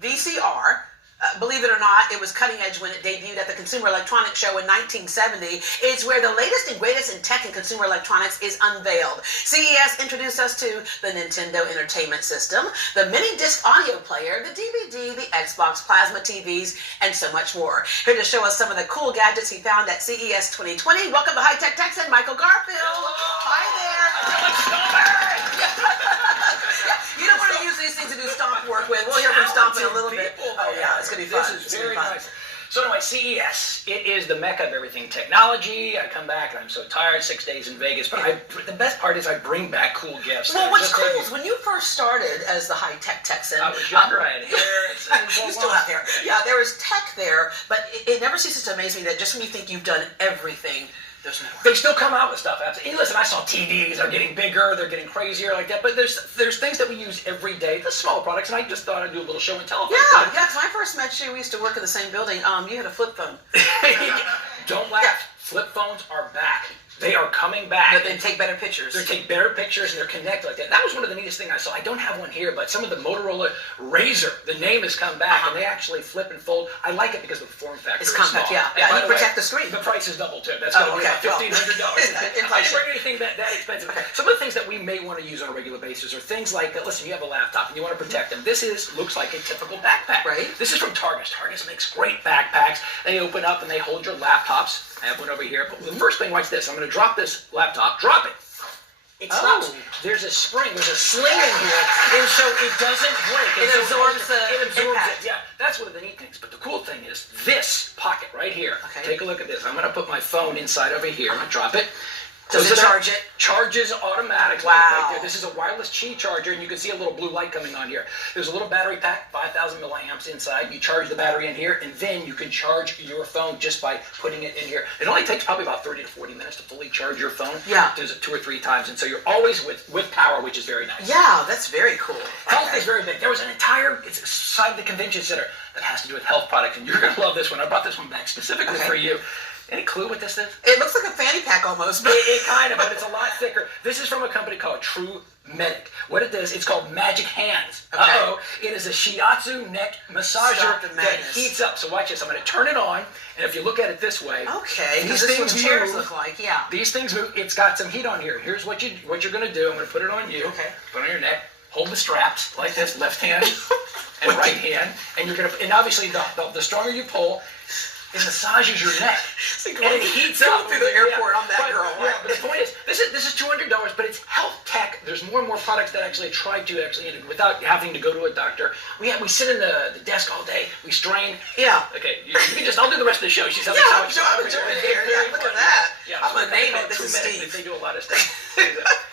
VCR. Believe it or not, it was cutting edge when it debuted at the Consumer Electronics Show in 1970. It's where the latest and greatest in tech and consumer electronics is unveiled. CES introduced us to the Nintendo Entertainment System, the mini-disc audio player, the DVD, the Xbox Plasma TVs, and so much more. Here to show us some of the cool gadgets he found at CES 2020, welcome to High Tech Texan, Michael Garfield. Hello. Hi there. You don't want to use these things to do stomp work with. We'll hear from Stomp in a little bit. Oh yeah, it's going to be fun. This is very nice. So anyway, CES, it is the mecca of everything technology. I come back and I'm so tired, 6 days in Vegas, but the best part is I bring back cool gifts. Well, what's cool is when you first started as the High Tech Texan. I was younger, I had hair. You still have hair. Yeah, there was tech there, but it never ceases to amaze me that just when you think you've done everything, there's more. They still come out with stuff. And listen, I saw TVs, they're getting bigger, they're getting crazier like that, but there's things that we use every day, the small products, and I just thought I'd do a little show and tell. Yeah, because when I first met you, we used to work in the same building. You had a flip phone. Don't laugh. Yeah. Flip phones are back. They are coming back. But they take better pictures. They take better pictures and they're connected like that. That was one of the neatest things I saw. I don't have one here, but some of the Motorola Razr, the name has come back, and they actually flip and fold. I like it because of the form factor. It's compact, yeah. You protect the screen. The price is double too. That's going to be about $1,500. I didn't bring anything that expensive. Okay. Some of the things that we may want to use on a regular basis are things like, listen, you have a laptop and you want to protect them. This looks like a typical backpack. Right. This is from Targus. Targus makes great backpacks. They open up and they hold your laptops. I have one over here. But the first thing, watch this. I'm going to drop this laptop. Drop it. It stops. There's a spring. There's a sling in here, and so it doesn't break. It absorbs the impact. Yeah, that's one of the neat things. But the cool thing is this pocket right here. Okay. Take a look at this. I'm going to put my phone inside over here. I'm going to drop it. Does it charge it? Charges automatically. Wow. Right there. This is a wireless Qi charger, and you can see a little blue light coming on here. There's a little battery pack, 5,000 milliamps inside. You charge the battery in here, and then you can charge your phone just by putting it in here. It only takes probably about 30 to 40 minutes to fully charge your phone. Yeah. Does it 2 or 3 times, and so you're always with power, which is very nice. Yeah, that's very cool. Health is very big. There was an entire side of the convention center that has to do with health products, and you're going to love this one. I brought this one back specifically for you. Any clue what this is? It looks like a fanny pack almost. It kind of, but it's a lot thicker. This is from a company called True Medic. What it does, it's called Magic Hands. Okay. It is a shiatsu neck massager that heats up. So watch this. I'm going to turn it on, and if you look at it this way, these things chairs look like, These things move. It's got some heat on here. Here's what you're going to do. I'm going to put it on you. Okay. Put it on your neck. Hold the straps like this, left hand and right hand, and you're going to. And obviously, the stronger you pull, it massages your neck, and it heats up through the airport on that girl. Yeah, but the point is, this is $200, but it's health tech. There's more and more products that actually try to without having to go to a doctor. We sit in the desk all day. We strain. Yeah. Okay, you can just. I'll do the rest of the show. She's having I'm enjoying it here. Yeah, look at that. Yeah, I'm gonna name it. This is Steve. They do a lot of stuff.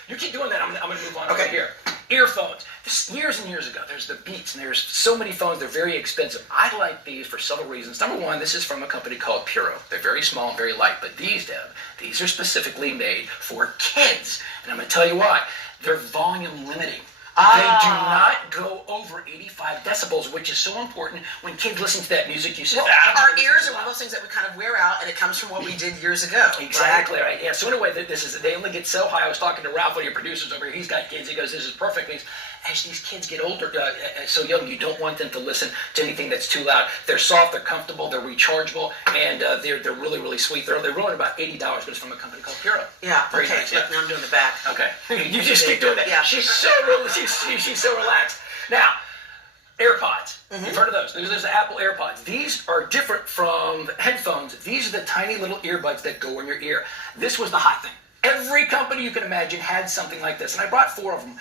You keep doing that. I'm gonna move on over here. Earphones. Years and years ago, there's the Beats, and there's so many phones, they're very expensive. I like these for several reasons. Number one, this is from a company called Puro. They're very small and very light, but these are specifically made for kids. And I'm going to tell you why. They're volume limiting. They do not go over 85 decibels, which is so important when kids listen to that music. You say, our ears are one of those things that we kind of wear out, and it comes from what we did years ago. Exactly right. Yeah. So anyway, they only get so high. I was talking to Ralph, one of your producers over here. He's got kids. He goes, "This is perfect." As these kids get older, so young, you don't want them to listen to anything that's too loud. They're soft, they're comfortable, they're rechargeable, and they're really, really sweet. They're rolling about $80, but it's from a company called Puro. Yeah. Very nice. Look, now I'm doing the back. Okay. You just keep doing that. Yeah. She's so relaxed. Now, AirPods. You've heard of those. There's the Apple AirPods. These are different from headphones. These are the tiny little earbuds that go in your ear. This was the hot thing. Every company you can imagine had something like this, and I brought 4 of them.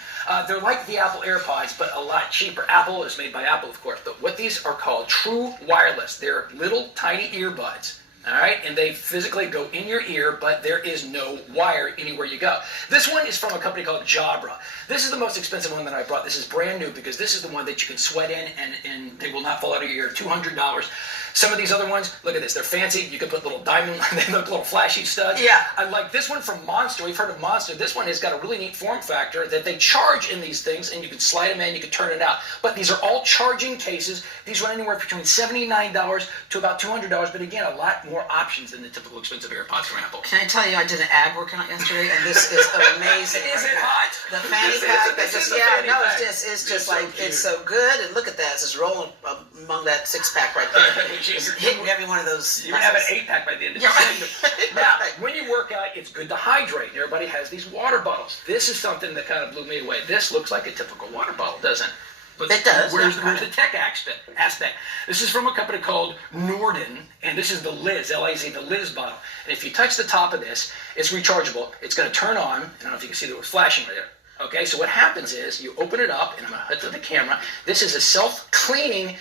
They're like the Apple AirPods, but a lot cheaper. Apple is made by Apple, of course, but what these are called, true wireless. They're little tiny earbuds. All right, and they physically go in your ear, but there is no wire anywhere you go. This one is from a company called Jabra. This is the most expensive one that I brought. This is brand new because this is the one that you can sweat in and they will not fall out of your ear. $200. Some of these other ones, look at this. They're fancy. You can put little diamond, they look little flashy studs. Yeah. I like this one from Monster. We've heard of Monster. This one has got a really neat form factor that they charge in these things, and you can slide them in, you can turn it out. But these are all charging cases. These run anywhere between $79 to about $200, but again, a lot more options than the typical expensive AirPods from Apple. Can I tell you, I did an ab workout yesterday, and this is amazing. Is it hot? The fanny pack that just, it's just like, it's so good. And look at that, it's just rolling among that six-pack right there. It's hitting every one of those. You have an 8-pack by the end of the day. Now, when you work out, it's good to hydrate. And everybody has these water bottles. This is something that kind of blew me away. This looks like a typical water bottle, doesn't it? But it does. Where's the tech aspect? This is from a company called Norden, and this is the Liz, L-I-Z, the Liz bottle. And if you touch the top of this, it's rechargeable. It's going to turn on. I don't know if you can see that it was flashing right there. Okay, so what happens is you open it up, and I'm going to hook to the camera. This is a self-cleaning.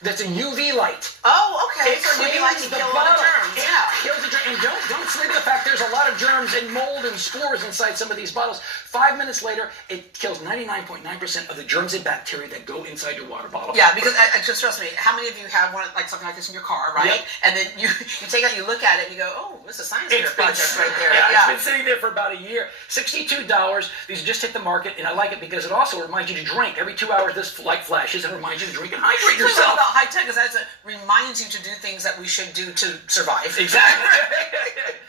That's a UV light. Oh, okay. It So UV lights cleans kill all the germs. It Yeah. kills the germs. And don't sleep the fact there's a lot of germs and mold and spores inside some of these bottles. 5 minutes later, it kills 99.9% of the germs and bacteria that go inside your water bottle. Yeah, because just trust me, how many of you have one like something like this in your car, right? Yep. And then you take it, you look at it, and you go, oh, this is a science fair project right there. Yeah, it's been sitting there for about a year. $62. These just hit the market, and I like it because it also reminds you to drink. Every 2 hours, this light flashes and reminds you to drink and hydrate It's yourself. about high tech is that it reminds you to do things that we should do to survive. Exactly.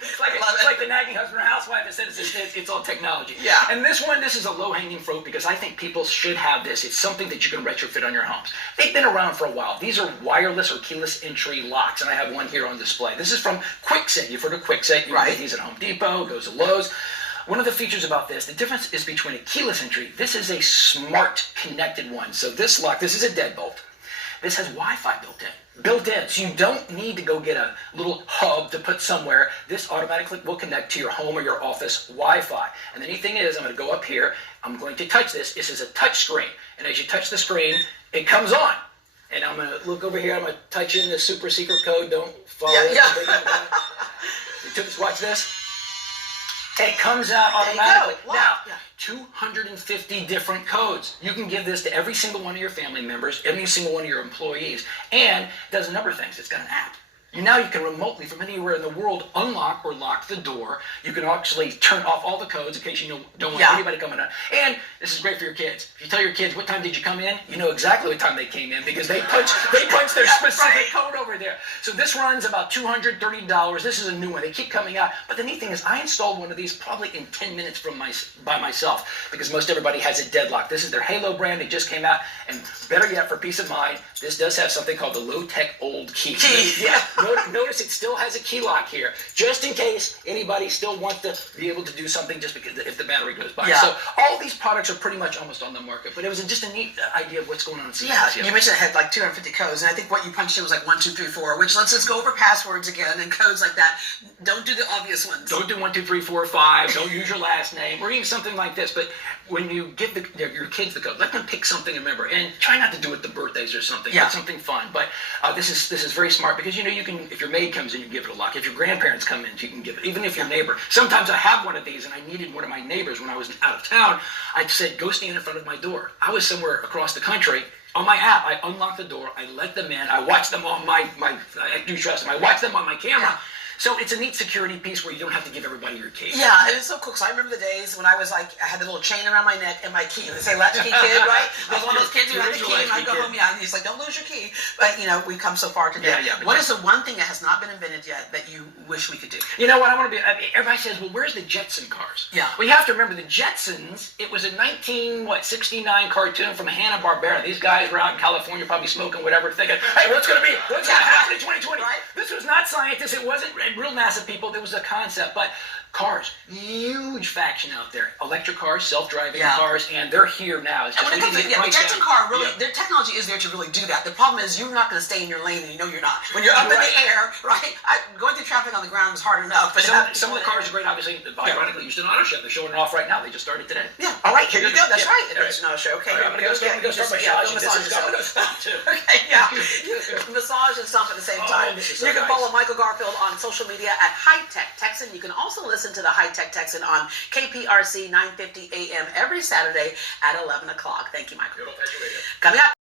It's like the nagging husband or housewife that says it's all technology. Yeah. And this is a low-hanging fruit because I think people should have this. It's something that you can retrofit on your homes. They've been around for a while. These are wireless or keyless entry locks, and I have one here on display. This is from Kwikset. You've heard of Kwikset. You can get these at Home Depot, goes to Lowe's. One of the features about this, the difference is between a keyless entry. This is a smart connected one. So this lock, this is a deadbolt. This has Wi-Fi built in. So you don't need to go get a little hub to put somewhere. This automatically will connect to your home or your office Wi-Fi. And the neat thing is, I'm going to go up here. I'm going to touch this. This is a touch screen. And as you touch the screen, it comes on. And I'm going to look over here. I'm going to touch in the super secret code. Don't follow it. Watch this. It comes out automatically. Now, 250 different codes. You can give this to every single one of your family members, every single one of your employees, and it does a number of things. It's got an app. Now you can remotely, from anywhere in the world, unlock or lock the door. You can actually turn off all the codes in case you don't want anybody coming in. And this is great for your kids. If you tell your kids, what time did you come in? You know exactly what time they came in because they punch their specific code over there. So this runs about $230. This is a new one. They keep coming out. But the neat thing is I installed one of these probably in 10 minutes by myself because most everybody has it deadlocked. This is their Halo brand. It just came out. And better yet, for peace of mind, this does have something called the low-tech old key. Yeah. Notice it still has a key lock here, just in case anybody still wants to be able to do something just because if the battery goes by. So all these products are pretty much almost on the market, but it was just a neat idea of what's going on in CES. You mentioned it had like 250 codes, and I think what you punched in was like 1, 2, 3, 4, which lets us go over passwords again and codes like that. Don't do the obvious ones. Don't do 1, 2, 3, 4, 5. Don't use your last name or even something like this. But when you give your kids the code, let them pick something to remember, and try not to do it the birthdays or something. But something fun. But this is very smart because you can, if your maid comes in, you can give it a lock. If your grandparents come in, you can give it. Even if your neighbor. Sometimes I have one of these, and I needed one of my neighbors when I was out of town. I said, go stand in front of my door. I was somewhere across the country. On my app, I unlock the door. I let them in. I watch them on I do trust them. I watch them on my camera. So it's a neat security piece where you don't have to give everybody your key. Yeah, and it's so cool. So I remember the days when I was like, I had the little chain around my neck and my key. They say latchkey kid, right? I was one of those kids who had the key, and I go home, and he's like, don't lose your key. But we've come so far today. What is the one thing that has not been invented yet that you wish we could do? You know what? Everybody says, well, where's the Jetson Cars? Yeah. Well, you have to remember the Jetsons. It was a 1969 cartoon from Hanna-Barbera. These guys were out in California, probably smoking whatever, thinking, hey, what's going to happen in 2020? Right? This was not scientists. It wasn't real NASA people. There was a concept, but cars, huge faction out there. Electric cars, self-driving cars, and they're here now. It's just the Jetson car really, their technology is there to really do that. The problem is you're not going to stay in your lane, and you know you're not. When you're up in the air, right? Going through traffic on the ground is hard enough. But some of the cars are great. Obviously, ironically, used an auto show. They're showing it off right now. They just started today. Yeah. All right, here you go. That's right. It's an auto show. Okay. I'm going to go start massage. I'm going to stop too. Okay. Yeah. Massage and stomp at the same time. You can follow Michael Garfield on social media at High Tech Texan. You can also listen to the High Tech Texan on KPRC 950 AM every Saturday at 11 o'clock. Thank you, Michael. Coming up.